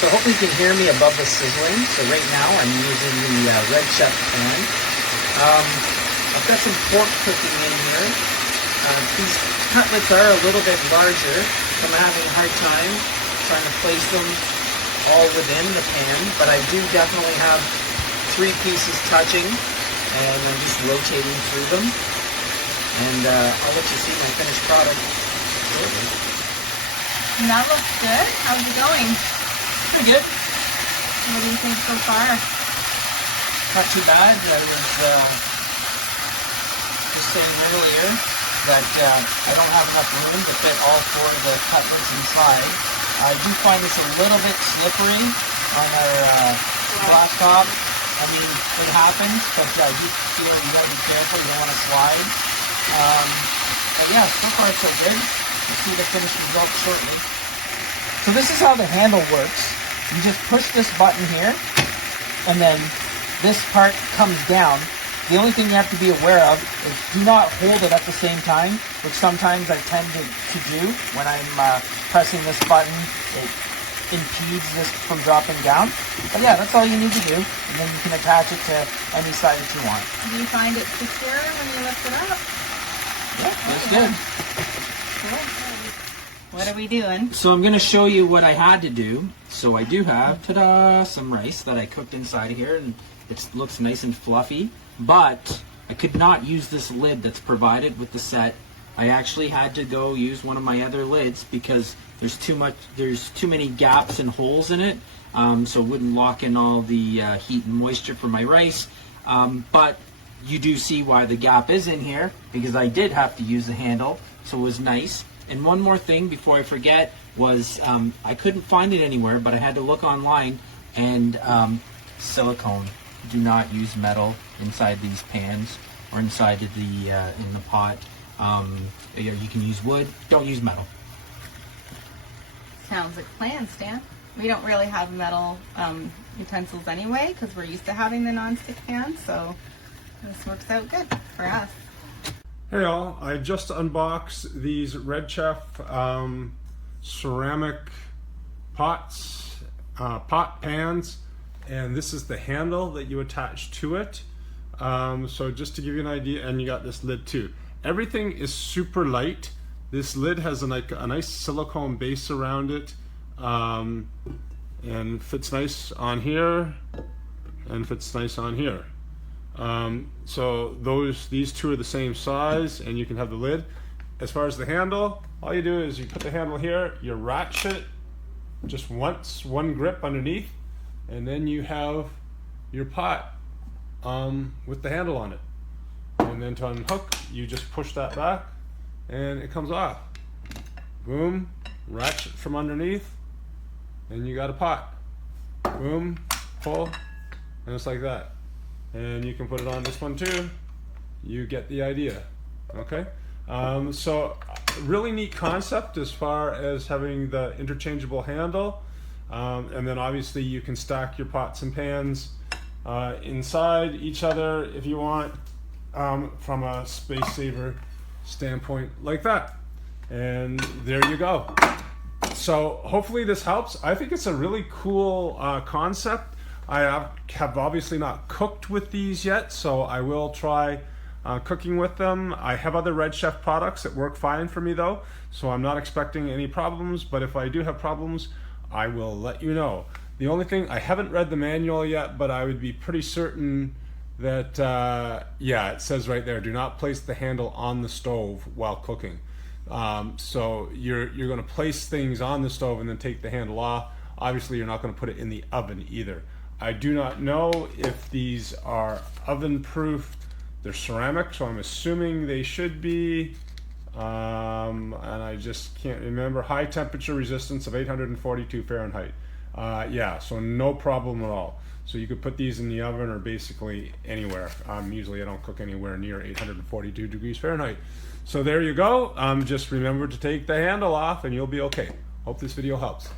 So hopefully you can hear me above the sizzling. So right now I'm using the Redchef pan. I've got some pork cooking in here. These cutlets are a little bit larger, so I'm having a hard time trying to place them all within the pan, but I do definitely have 3 pieces touching, and I'm just rotating through them. And I'll let you see my finished product shortly. And that looks good. How's it going? Pretty good. What do you think so far? Not too bad. I was just saying earlier that I don't have enough room to fit all 4 of the cutlets inside. I do find this a little bit slippery on our glass top. I mean, it happens, but I do feel you gotta be careful, you don't want to slide. But yeah, so far so good. We'll see the finished result shortly. So this is how the handle works. You just push this button here, and then this part comes down. The only thing you have to be aware of is do not hold it at the same time, which sometimes I tend to do when I'm pressing this button. It impedes this from dropping down. But yeah, that's all you need to do, and then you can attach it to any side that you want. Do you find it secure when you lift it up? Yeah, that's good. Cool. What are we doing? So I'm going to show you what I had to do. So I do have, ta-da, some rice that I cooked inside of here, and it looks nice and fluffy. But I could not use this lid that's provided with the set. I actually had to go use one of my other lids because there's too many gaps and holes in it, so it wouldn't lock in all the heat and moisture for my rice. But you do see why the gap is in here, because I did have to use the handle, so it was nice. And one more thing before I forget was I couldn't find it anywhere, but I had to look online, and silicone. Do not use metal inside these pans or inside of the in the pot. You can use wood. Don't use metal. Sounds like a plan, Stan. We don't really have metal utensils anyway because we're used to having the non-stick pans, so this works out good for us. Hey all, I just unboxed these Redchef ceramic pots, pot pans, and this is the handle that you attach to it. So just to give you an idea, and you got this lid too. Everything is super light. This lid has a nice silicone base around it, and fits nice on here, and fits nice on here. So these 2 are the same size, and you can have the lid. As far as the handle, all you do is you put the handle here, you ratchet just once, one grip underneath, and then you have your pot with the handle on it. And then to unhook, you just push that back and it comes off. Boom, ratchet from underneath, and you got a pot. Boom, pull, and it's like that. And you can put it on this one too. You get the idea. Okay, so really neat concept as far as having the interchangeable handle, and then obviously you can stack your pots and pans inside each other if you want, from a space saver standpoint like that. And there you go. So hopefully this helps. I think it's a really cool concept. I have obviously not cooked with these yet, so I will try cooking with them. I have other Redchef products that work fine for me though, so I'm not expecting any problems, but if I do have problems, I will let you know. The only thing, I haven't read the manual yet, but I would be pretty certain that, yeah, it says right there, do not place the handle on the stove while cooking. So you're gonna place things on the stove and then take the handle off. Obviously you're not gonna put it in the oven either. I do not know if these are oven proof. They're ceramic, so I'm assuming they should be, and I just can't remember. High temperature resistance of 842 Fahrenheit. Yeah, so no problem at all. So you could put these in the oven or basically anywhere. Usually I don't cook anywhere near 842 degrees Fahrenheit. So there you go. Just remember to take the handle off and you'll be okay. Hope this video helps.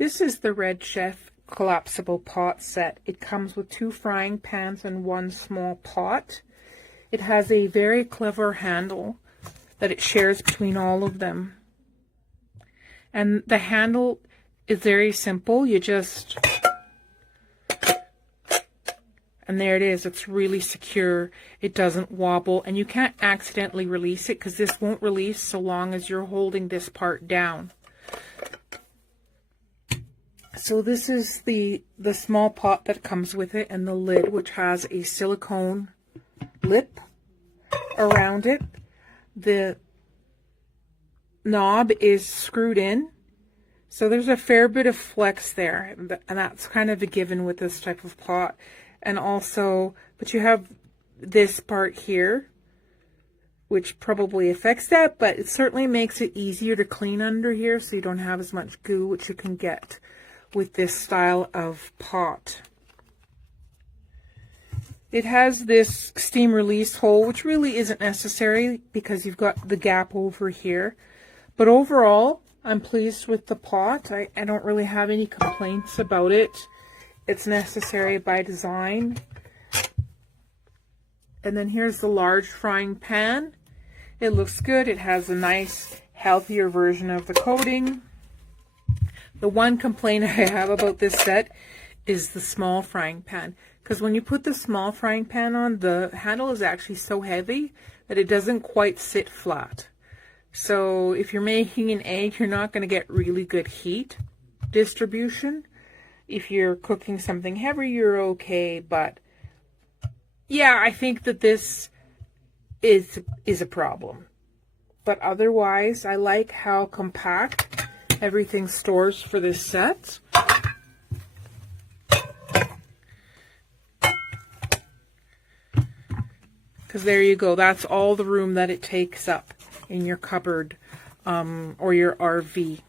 This is the Redchef collapsible pot set. It comes with 2 frying pans and 1 small pot. It has a very clever handle that it shares between all of them. And the handle is very simple. You just... And there it is. It's really secure. It doesn't wobble. And you can't accidentally release it because this won't release so long as you're holding this part down. So this is the small pot that comes with it, and the lid, which has a silicone lip around it. The knob is screwed in, so there's a fair bit of flex there, and that's kind of a given with this type of pot. And also, but you have this part here, which probably affects that, but it certainly makes it easier to clean under here, so you don't have as much goo, which you can get with this style of pot. It has this steam release hole, which really isn't necessary because you've got the gap over here. But overall, I'm pleased with the pot. I don't really have any complaints about it. It's necessary by design. And then here's the large frying pan. It looks good. It has a nice, healthier version of the coating. The one complaint I have about this set is the small frying pan. Because when you put the small frying pan on, the handle is actually so heavy that it doesn't quite sit flat. So if you're making an egg, you're not going to get really good heat distribution. If you're cooking something heavy, you're okay. But yeah, I think that this is a problem. But otherwise, I like how compact everything stores for this set. Because there you go. That's all the room that it takes up in your cupboard or your RV.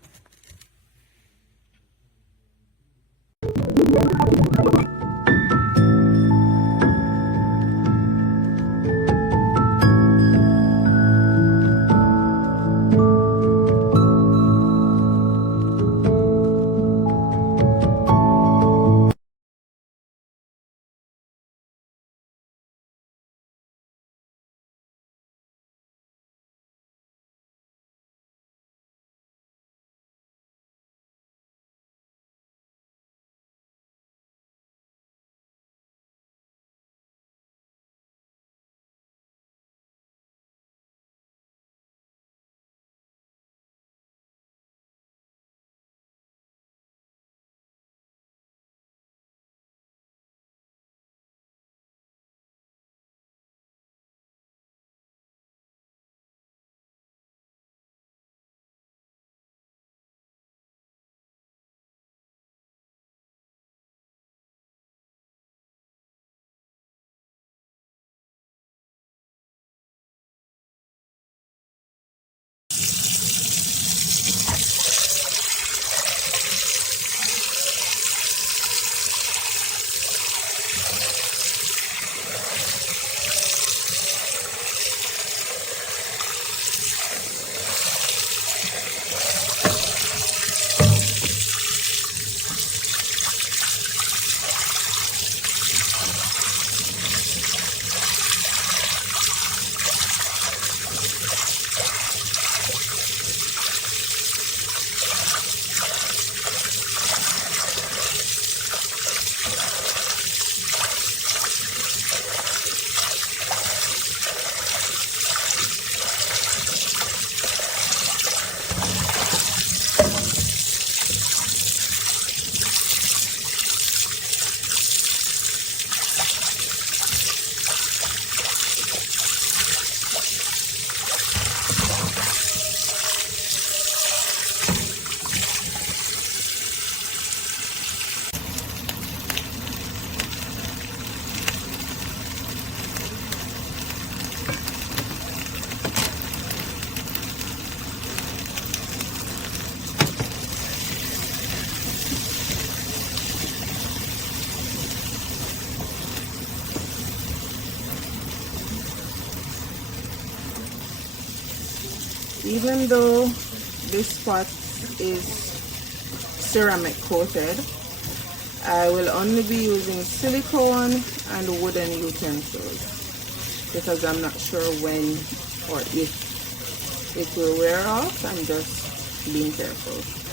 Even though this pot is ceramic coated. I will only be using silicone and wooden utensils because I'm not sure when or if it will wear off. I'm just being careful.